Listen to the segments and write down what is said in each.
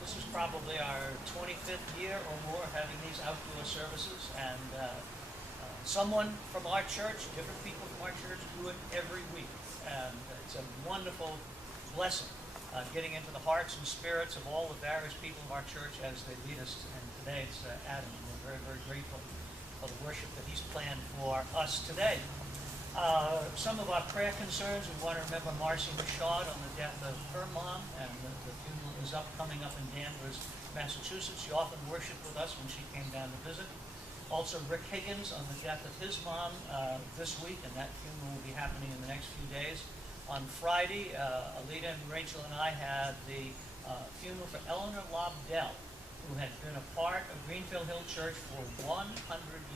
This is probably our 25th year or more having these outdoor services, and someone from our church, different people from our church, do it every week, and it's a wonderful blessing, getting into the hearts and spirits of all the various people of our church as they lead us. And today it's Adam, and we're very, very grateful for the worship that he's planned for us today. Some of our prayer concerns, we want to remember Marcy Michaud on the death of her mom, and the funeral is coming up in Danvers, Massachusetts. She often worshiped with us when she came down to visit. Also Rick Higgins on the death of his mom this week, and that funeral will be happening in the next few days. On Friday, Alita and Rachel and I had the funeral for Eleanor Lobdell, who had been a part of Greenfield Hill Church for 100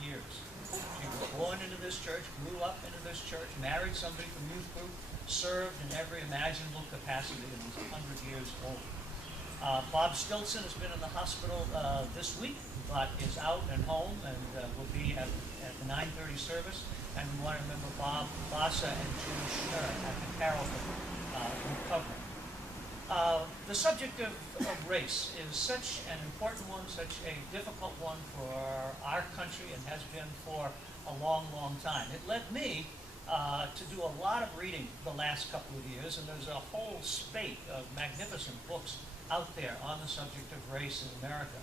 years. She was born into this church, grew up into this church, married somebody from youth group, served in every imaginable capacity, and was 100 years old. Bob Stilson has been in the hospital this week, but is out and home, and will be at the 9:30 service. And we want to remember Bob Vasa and Jim Schnur at the Carrollton recovery. The subject of race is such an important one, such a difficult one for our country, and has been for a long, long time. It led me to do a lot of reading the last couple of years, and there's a whole spate of magnificent books out there on the subject of race in America.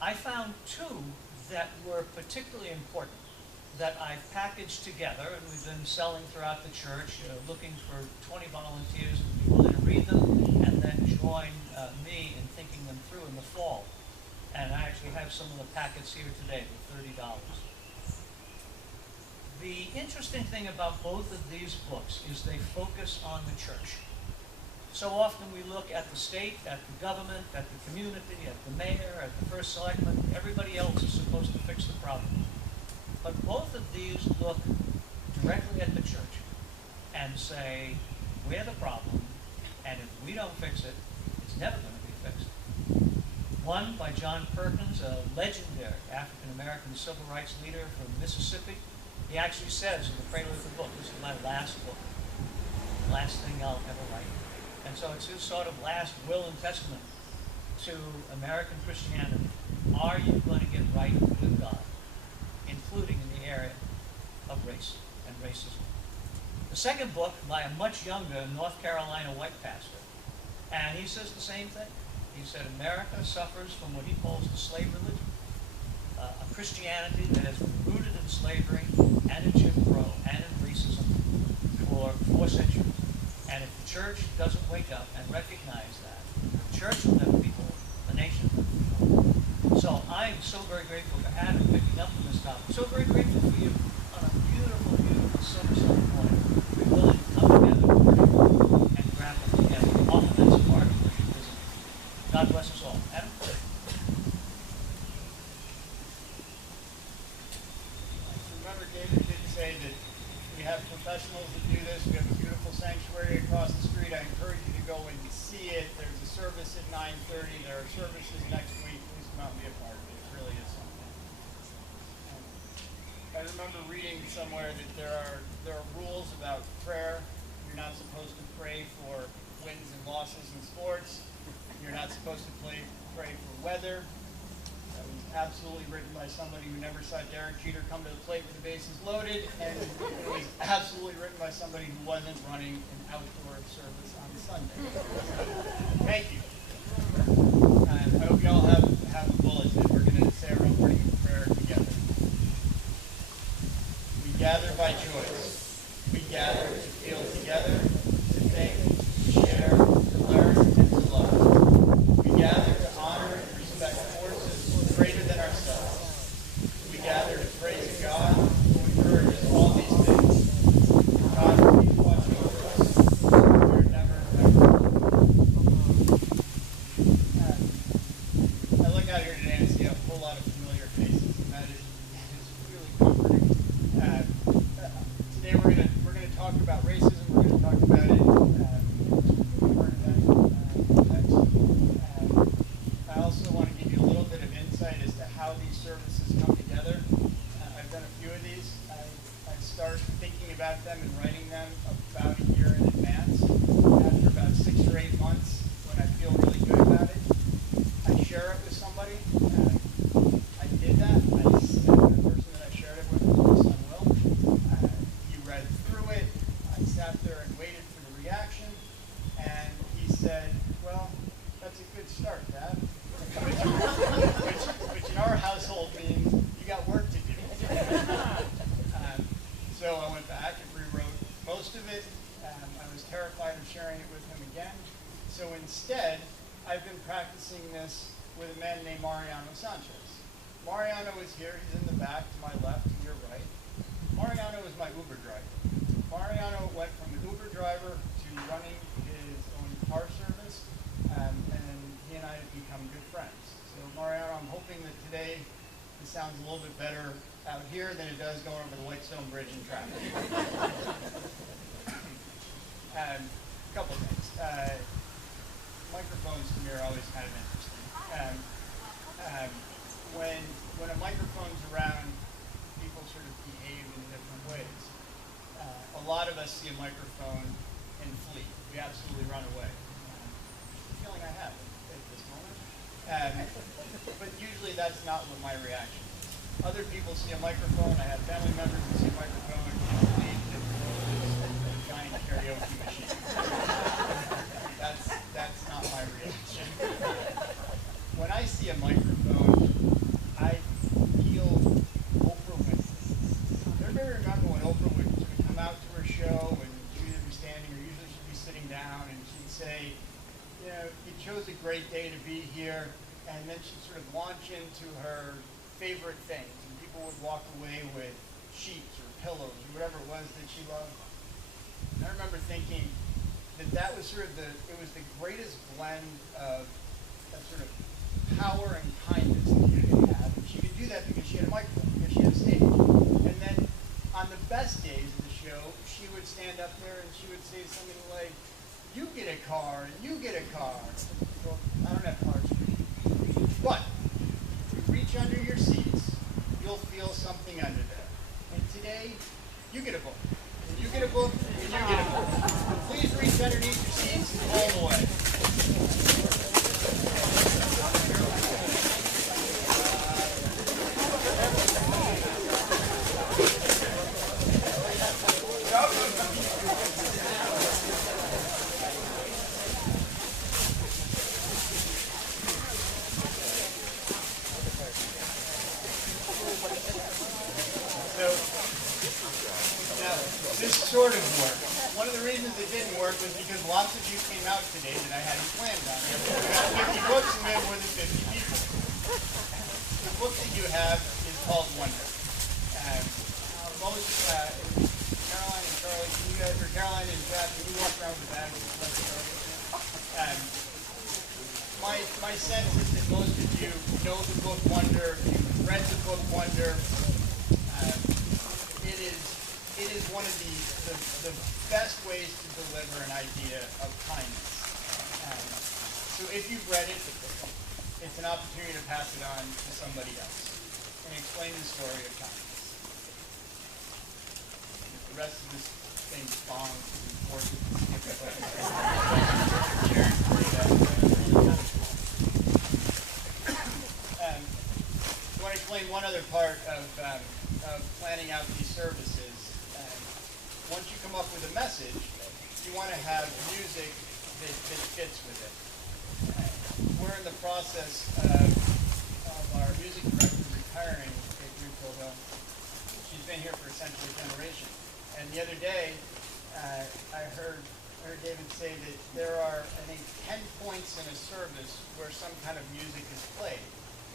I found two that were particularly important that I've packaged together, and we've been selling throughout the church, looking for 20 volunteers who would be willing to read them and then join me in thinking them through in the fall. And I actually have some of the packets here today for $30. The interesting thing about both of these books is they focus on the church. So often we look at the state, at the government, at the community, at the mayor, at the first selectman. Everybody else is supposed to fix the problem. But both of these look directly at the church and say, we're the problem, and if we don't fix it, it's never going to be fixed. One by John Perkins, a legendary African-American civil rights leader from Mississippi. He actually says in the prelude of the book, this is my last book, last thing I'll ever write. And so it's his sort of last will and testament to American Christianity. Are you going to get right with God, including in the area of race and racism? The second book by a much younger North Carolina white pastor, and he says the same thing. He said America suffers from what he calls the slave religion, a Christianity that has been rooted in slavery and in Jim Crow and in racism for 4 centuries. And if the church doesn't wake up and recognize that, the church will never be whole, the nation will never be whole. So I'm so very grateful for Adam picking up on this topic. So very grateful for you on a beautiful, beautiful summer morning. We're willing to come together and grapple together. Often that's a part of worship, isn't it? God bless us all. Adam? Remember, David did say that we have professionals that do this. We have a beautiful sanctuary across the street. I encourage you to go and see it. There's a service at 9:30. There are services next week. Please come out and be a part of it. It really is something. I remember reading somewhere that there are rules about prayer. You're not supposed to pray for wins and losses in sports. You're not supposed to pray for weather. That was absolutely written by somebody who never saw Derek Jeter come to the plate with the bases loaded, and it was absolutely written by somebody who wasn't running an outdoor service on Sunday. Thank you. And I hope you all have a bulletin. We're going to say our own morning prayer together. We gather by choice. We gather to feel together, to think, to share, to learn, and to love. We gather to honor and respect forces greater than ourselves. We gather to praise God, who encourages all these things. God, please watch over us. We are never, ever alone. a good start, Dad. Which in our household means you got work to do. So I went back and rewrote most of it. I was terrified of sharing it with him again. So instead, I've been practicing this with a man named Mariano Sanchez. Mariano is here. He's in the back to my left, to your right. Mariano is my Uber driver. Mariano went from an Uber driver to running his own car service, and he and I have become good friends. So Mariano, I'm hoping that today it sounds a little bit better out here than it does going over the Whitestone Bridge in traffic. A couple things. Microphones to me are always kind of interesting. When a microphone's around, people sort of behave in different ways. A lot of us see a microphone and flee. We absolutely run away. The feeling I have at this moment. But usually that's not what my reaction is. Other people see a microphone. I have family members who see a microphone and believe that the world is a giant karaoke machine. That's not my reaction. When I see a microphone, I feel Oprah Winfrey. Everybody remember when Oprah would come out to her show and she'd either be standing or usually she'd be sitting down and she'd say, you know, you chose a great day to be here, and then she'd sort of launch into her favorite things, and people would walk away with sheets or pillows or whatever it was that she loved. And I remember thinking that was sort of the greatest blend of sort of power and kindness that you could have. And she could do that because she had a microphone, because she had a stage. And then on the best days of the show, she would stand up there and she would say something like, you get a car and you get a car. Well, I don't have cars for you. But if you reach under your seats, you'll feel something under there. And today, you get a book. And you get a book, and you get a book. Please reach underneath your seats and pull them away. This sort of worked. One of the reasons it didn't work was because lots of you came out today that I hadn't planned on. We got 50 books and we have more than 50 people. The book that you have is called Wonder. Caroline and Charlie, can you guys, or Caroline and Chad, can you walk around with the bag? My sense is that most of you know the book Wonder, you've read the book Wonder. It is one of the best ways to deliver an idea of kindness. So if you've read it, it's an opportunity to pass it on to somebody else and explain the story of kindness. The rest of this thing's bombed to be forced to skip it. I want to explain one other part of planning out these services. Once you come up with a message, you want to have music that fits with it. We're in the process of our music director retiring at Greenfield. She's been here for essentially a generation. And the other day, I heard David say that there are, I think, 10 points in a service where some kind of music is played.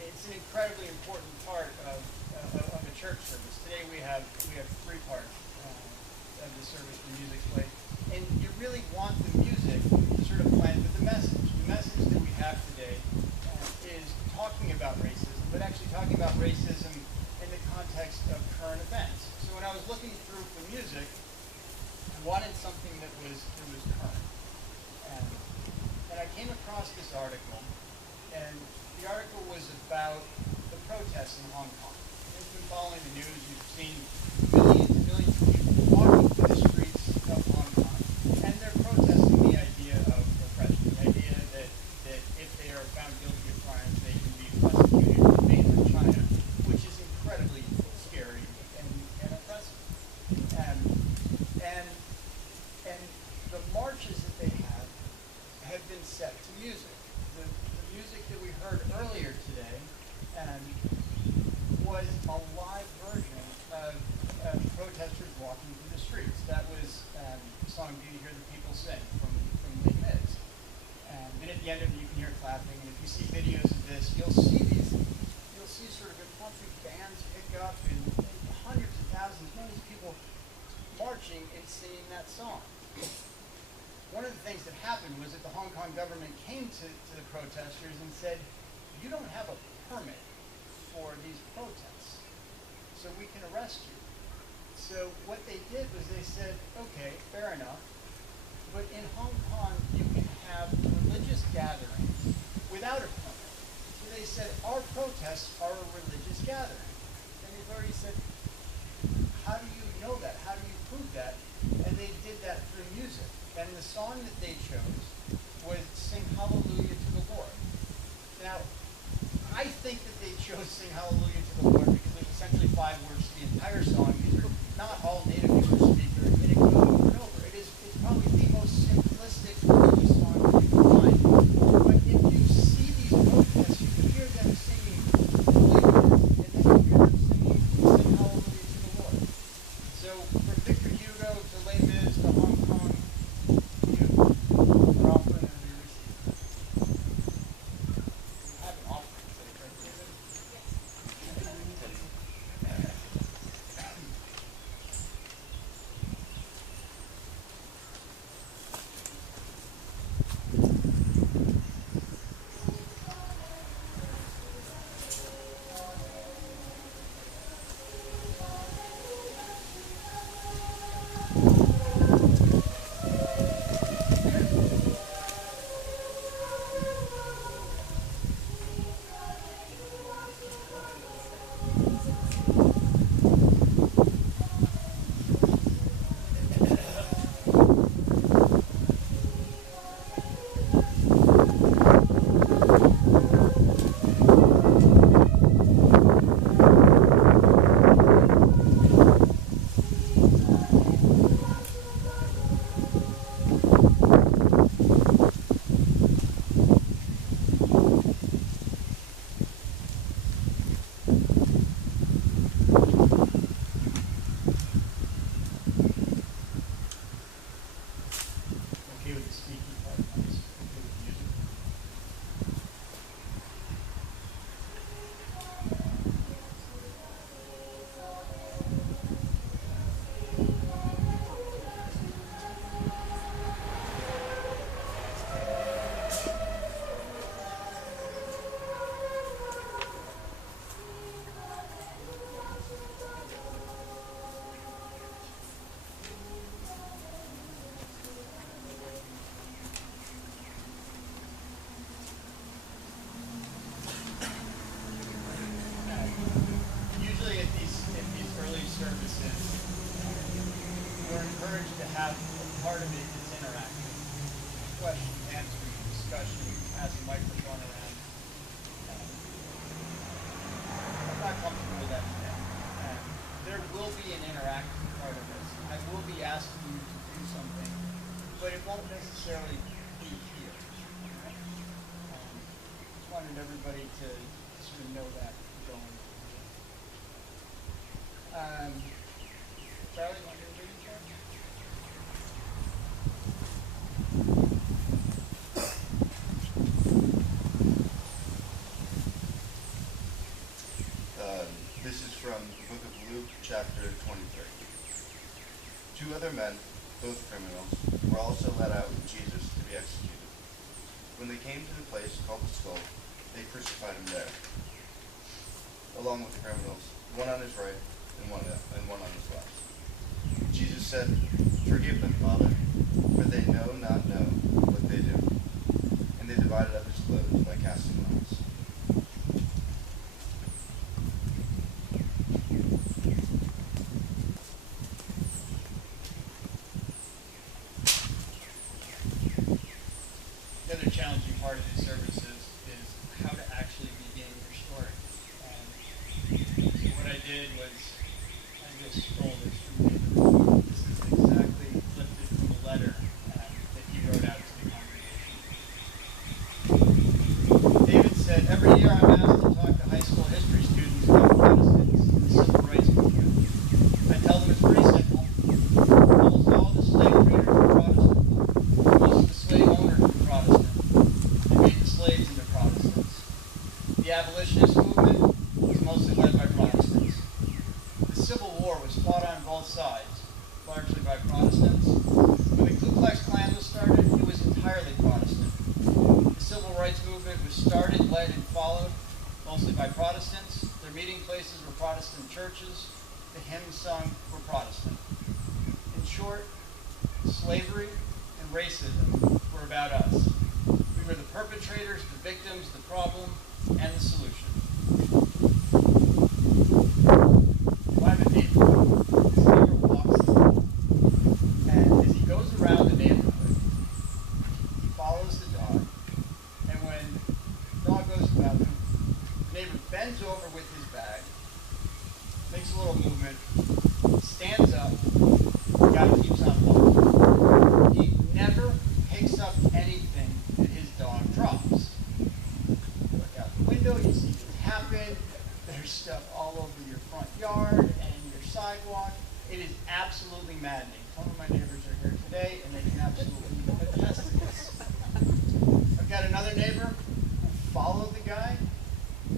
It's an incredibly important part of a church service. Today we have 3 parts of the service where music's played. And you really want the music to sort of blend with the message. The message that we have today is talking about racism, but actually talking about racism in the context of current events. So when I was looking through for music, I wanted something that was current. And I came across this article, and the article was about the protests in Hong Kong. If you've been following the news, you've seen millions and millions of people walking through the streets of Hong Kong, and they're protesting the idea of oppression, the idea that if they are found guilty of crimes, they can be prosecuted in mainland China, which is incredibly scary and oppressive. And the marches that they have been set to music. The heard earlier today was a live version of protesters walking through the streets. That was the song "Do You Hear the People Sing" from Les Mis. And at the end of it, you can hear clapping. And if you see videos of this, you'll see sort of impromptu bands pick up and hundreds of thousands, millions of people marching and singing that song. One of the things that happened was that the Hong Kong government came to the protesters and said, "You don't have a permit for these protests, so we can arrest you." So what they did was they said, "Okay, fair enough, but in Hong Kong you can have religious gatherings without a permit." So they said, "Our protests are a religious gathering." And the authorities said, "How do you know that? How do you prove that?" And they did that through music. And the song that they chose was "Sing Hallelujah to the Lord." Now, I think that they chose "Sing Hallelujah to the Lord" because there's essentially 5 words to the entire song. These are not all native English speakers, and it goes over and over. It's probably the most simplistic religious song that you can find. But if you see these protests, you hear them singing "Hallelujah," and then you hear them singing "Sing Hallelujah to the Lord." So from Victor Hugo to Les Mis to Hong Kong, you are offering and we receive. I have an offering, so it's right there. Okay with the speaking part, not just okay with music. Usually at these early services, we're encouraged to have a part of it that's interactive. Questions, answers, discussion, pass a microphone around. I'm not comfortable with that today. There will be an interactive part of this. I will be asking you to do something, but it won't necessarily be here. Just wanted everybody to sort of know that going. Charlie, want to do the reading part? This is from the book of Luke, chapter 23. 2 other men, both criminals, were also led out with Jesus to be executed. When they came to the place called the Skull, they crucified him there, along with the criminals, one on his right and one on his left. Jesus said, "Forgive them, Father, for they know not what they do." And they divided up his clothes by casting lots. The other challenging part of these services is how to actually begin your story. So what I did was I just stole this from paper. This is exactly lifted from a letter that he Every year I'm asked to talk to high school history students about Protestants and the civil rights movement. I tell them it's pretty simple. Almost all the slave traders were Protestant. Most of the slave owners were Protestant. They made the slaves into Protestants. The abolitionist movement was mostly led by Protestants. The Civil War was fought on both sides, largely by Protestants. When the Ku Klux Klan was started, it was entirely Protestant. The civil rights movement was started, led, and followed mostly by Protestants. Their meeting places were Protestant churches. The hymns sung were Protestant. In short, slavery and racism were about us. We were the perpetrators, the victims, the problem, and the solution. So I have a neighbor. This neighbor walks, and as he goes around the neighborhood, he follows the dog, and when the dog goes about him, the neighbor bends over with his bag, makes a little movement, stands up, the guy keeps on walking. He never picks up anything that his dog drops. Look out the window, you see this happen. There's stuff all over your front yard and your sidewalk. It is absolutely maddening. Some of my neighbors are here today, and they can absolutely attest to this. I've got another neighbor who followed the guy,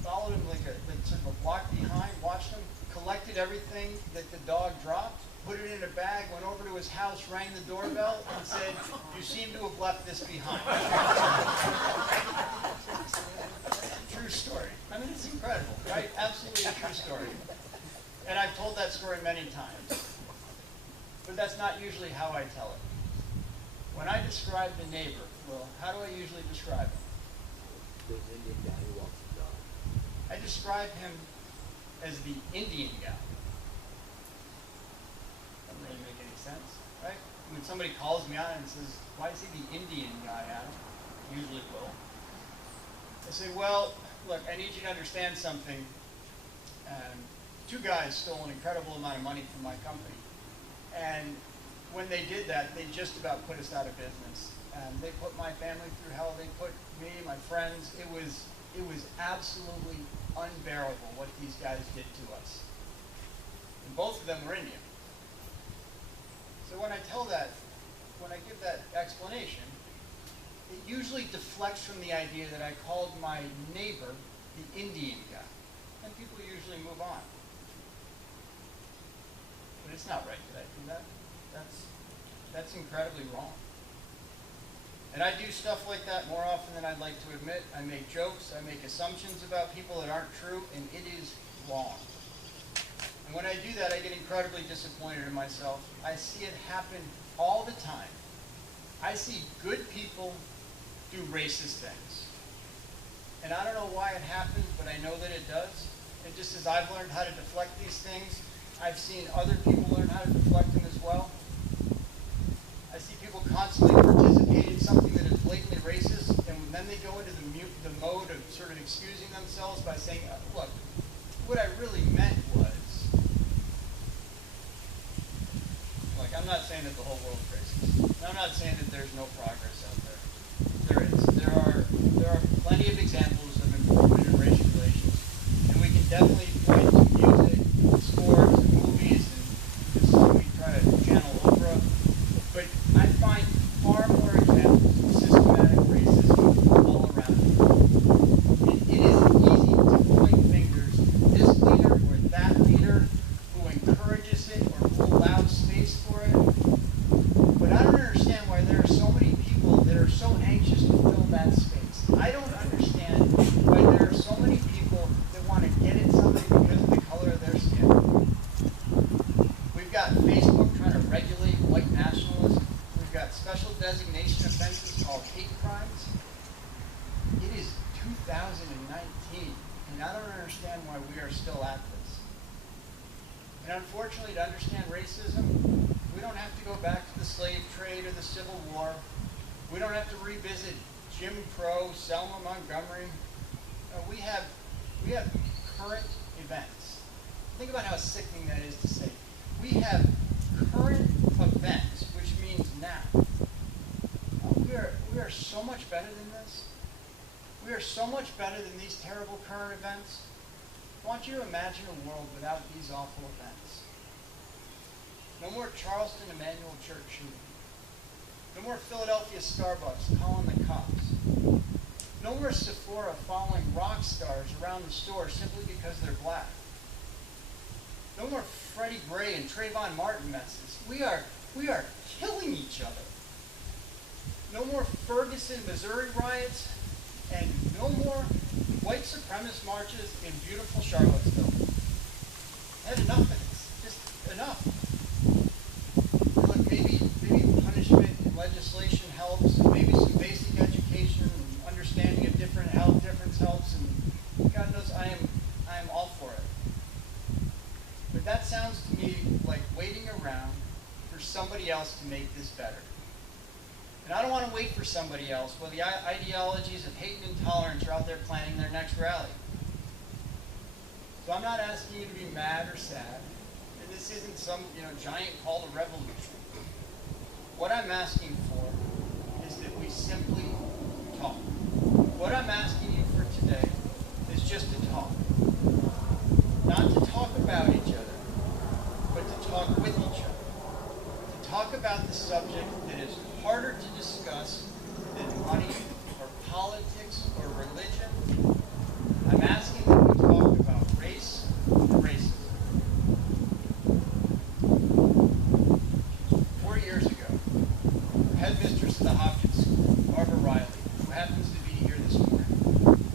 followed him like sort of a block behind, watched him, collected everything that the dog dropped, put it in a bag, went over to his house, rang the doorbell, and said, "You seem to have left this behind." True story. I mean, it's incredible, right? Absolutely a true story. And I've told that story many times. But that's not usually how I tell it. When I describe the neighbor, well, how do I usually describe him? There's an Indian guy who walks the dog. I describe him as the Indian guy. Doesn't really make any sense, right? When somebody calls me on and says, "Why is he the Indian guy, Adam?" Usually will. I say, "Well, look, I need you to understand something. Two guys stole an incredible amount of money from my company. And when they did that, they just about put us out of business. And they put my family through hell. They put me, my friends. It was absolutely unbearable what these guys did to us." And both of them were Indian. So when I give that explanation, it usually deflects from the idea that I called my neighbor the Indian guy. And people usually move on. But it's not right that I do that. That's incredibly wrong. And I do stuff like that more often than I'd like to admit. I make jokes, I make assumptions about people that aren't true, and it is wrong. And when I do that, I get incredibly disappointed in myself. I see it happen all the time. I see good people do racist things. And I don't know why it happens, but I know that it does. And just as I've learned how to deflect these things, I've seen other people learn how to deflect them as well. I see people constantly participate in something that is blatantly racist, and then they go into the mode of sort of excusing themselves by saying, "Look, what I really meant was..." Like, I'm not saying that the whole world's racist. And I'm not saying that there's no progress out there. There is. There are plenty of examples of improvement in racial relations, and we can definitely point to music, sports, and movies, and some we try to channel Oprah. But I find far more examples of systematic racism all around me. And it is easy to point fingers at this leader or that leader who encourages it or who allows space for it. But I don't understand why there are so many people that are so anxious to fill that space. I don't understand why there are so many people that want to get at somebody because of the color of their skin. We've got Facebook trying to regulate white nationalism. We've got special designation offenses called hate crimes. It is 2019, and I don't understand why we are still at this. And unfortunately, to understand racism, we don't have to go back to the slave trade or the Civil War. We don't have to revisit Jim Crow, Selma, Montgomery. We have current events. Think about how sickening that is to say. We have current events, which means now. We are so much better than this. We are so much better than these terrible current events. I want you to imagine a world without these awful events. No more Charleston Emmanuel Church shooting. No more Philadelphia Starbucks calling the cops. No more Sephora following rock stars around the store simply because they're black. No more Freddie Gray and Trayvon Martin messes. We are killing each other. No more Ferguson, Missouri riots, and no more white supremacist marches in beautiful Charlottesville. I had enough of this. Just enough. Look, maybe punishment and legislation helps, and maybe some basic education and understanding of different difference helps, and God knows I am all for it. But that sounds to me like waiting around for somebody else to make this better. And I don't want to wait for somebody else while the ideologies of hate and intolerance are out there planning their next rally. So I'm not asking you to be mad or sad. And this isn't some giant call to revolution. What I'm asking for is that we simply talk. What I'm asking you for today is just to talk. Not to talk about each other, but to talk with each other. To talk about the subject that is harder to discuss than money or politics or religion. I'm asking that we talk about race and racism. 4 years ago, headmistress of the Hopkins School, Barbara Riley, who happens to be here this morning,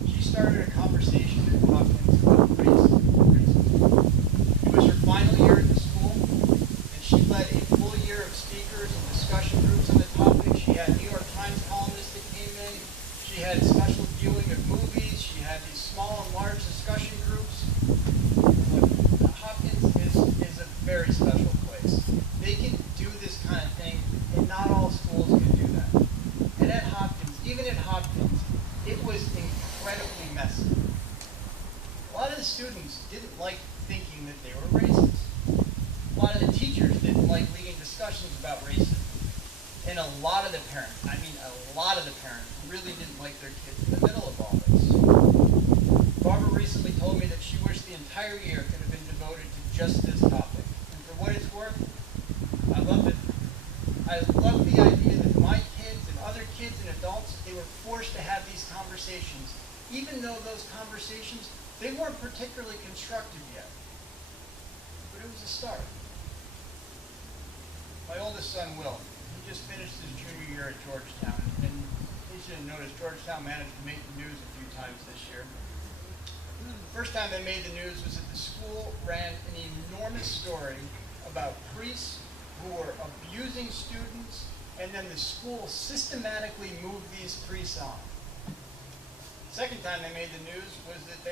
she started a conversation at Hopkins about race and racism. It was her final year at the school, and she led a full year of speakers and discussion groups on the topic. She had New York Times columnists that came in. She had special viewing of movies. She had these small and large discussion groups. Look, Hopkins is a very special place. They can do this kind of thing, and not all schools can do that. And at Hopkins, even at Hopkins, it was incredibly messy. A lot of the students didn't like thinking that they were racist. A lot of the teachers didn't like leading discussions about racism. And a lot of the parents, really didn't like their kids in the middle of all this. Barbara recently told me that she wished the entire year could have been devoted to just this topic. And for what it's worth, I love it. I love the idea that my kids and other kids and adults, they were forced to have these conversations, even though those conversations, they weren't particularly constructive yet. But it was a start. My oldest son, Will, he just finished his junior year at Georgetown, and you should have noticed Georgetown managed to make the news a few times this year. The first time they made the news was that the school ran an enormous story about priests who were abusing students, and then the school systematically moved these priests on. Second time they made the news was that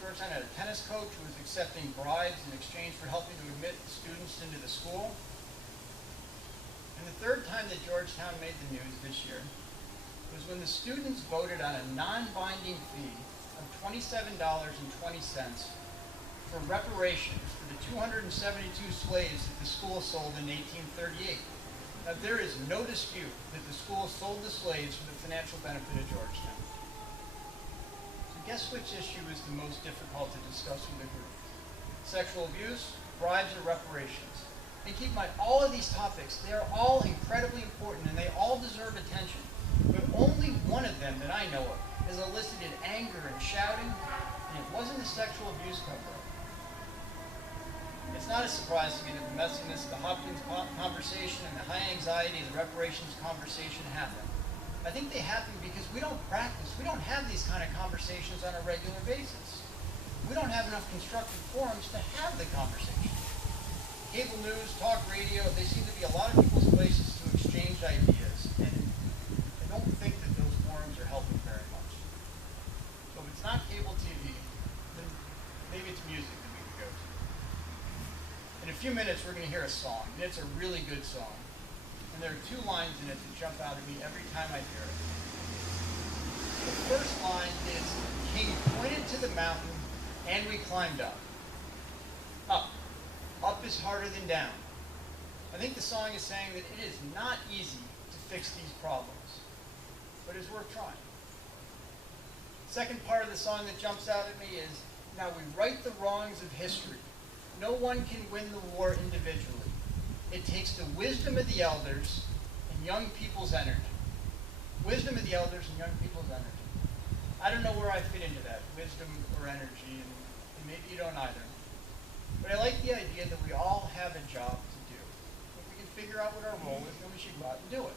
Georgetown had a tennis coach who was accepting bribes in exchange for helping to admit students into the school. And the third time that Georgetown made the news this year was when the students voted on a non-binding fee of $27.20 for reparations for the 272 slaves that the school sold in 1838. Now, there is no dispute that the school sold the slaves for the financial benefit of Georgetown. So guess which issue is the most difficult to discuss with the group? Sexual abuse, bribes, or reparations? And keep in mind, all of these topics, they are all incredibly important and they all deserve attention. But only one of them that I know of has elicited anger and shouting, and it wasn't the sexual abuse cover-up. It's not a surprise to me that the messiness of the Hopkins conversation and the high anxiety of the reparations conversation happened. I think they happen because we don't have these kind of conversations on a regular basis. We don't have enough constructive forums to have the conversation. Cable news, talk radio, they seem to be a lot of people's places to exchange ideas, and I don't think that those forums are helping very much. So if it's not cable TV, then maybe it's music that we can go to. In a few minutes, we're going to hear a song, and it's a really good song. And there are two lines in it that jump out at me every time I hear it. The first line is, "King pointed to the mountain, and we climbed up." Up. Up is harder than down. I think the song is saying that it is not easy to fix these problems, but it's worth trying. Second part of the song that jumps out at me is, now we right the wrongs of history. No one can win the war individually. It takes the wisdom of the elders and young people's energy. Wisdom of the elders and young people's energy. I don't know where I fit into that, wisdom or energy, and maybe you don't either. But I like the idea that we all have a job to do. If we can figure out what our role is, then we should go out and do it.